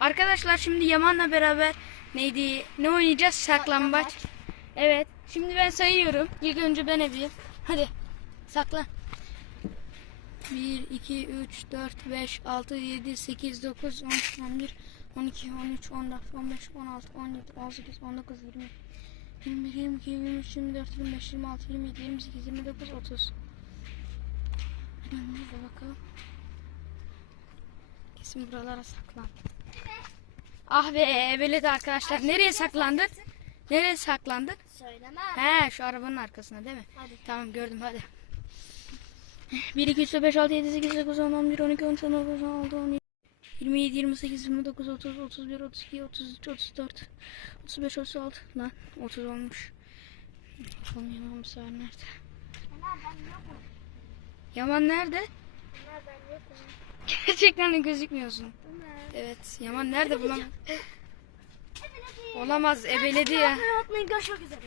Arkadaşlar şimdi Yaman'la beraber neydi? Ne oynayacağız? Saklambaç. Evet. Şimdi ben sayıyorum. İlk önce ben yapayım. Hadi. Saklan. 1, 2, 3, 4, 5, 6, 7, 8, 9, 10, 11, 12, 13, 14, 15, 16, 17, 18, 19, 20, 21, 22, 23, 24, 25, 26, 27, 28, 29, 30. Hadi bakalım. Kesin buralara saklan. Ah be böyle de arkadaşlar. Nereye saklandın? Nereye saklandın? Söylemem. He şu arabanın arkasında değil mi? Hadi. Tamam gördüm hadi. 1, 2, 3, 4, 5, 6, 7, 8, 9, 10, 11, 12, 13, 14, 16, 17, 27, 28, 29, 30, 31, 32, 33, 34, 35, 36. Lan 30 olmuş. Bakalım Yaman bu sefer nerede? Yaman nerede? Ömer ben yokum. Gerçekten de gözükmüyorsun. Ömer. Evet Yaman nerede? Ebeledi. Olamaz ebeledi ya. Unutmayın görüşmek üzere.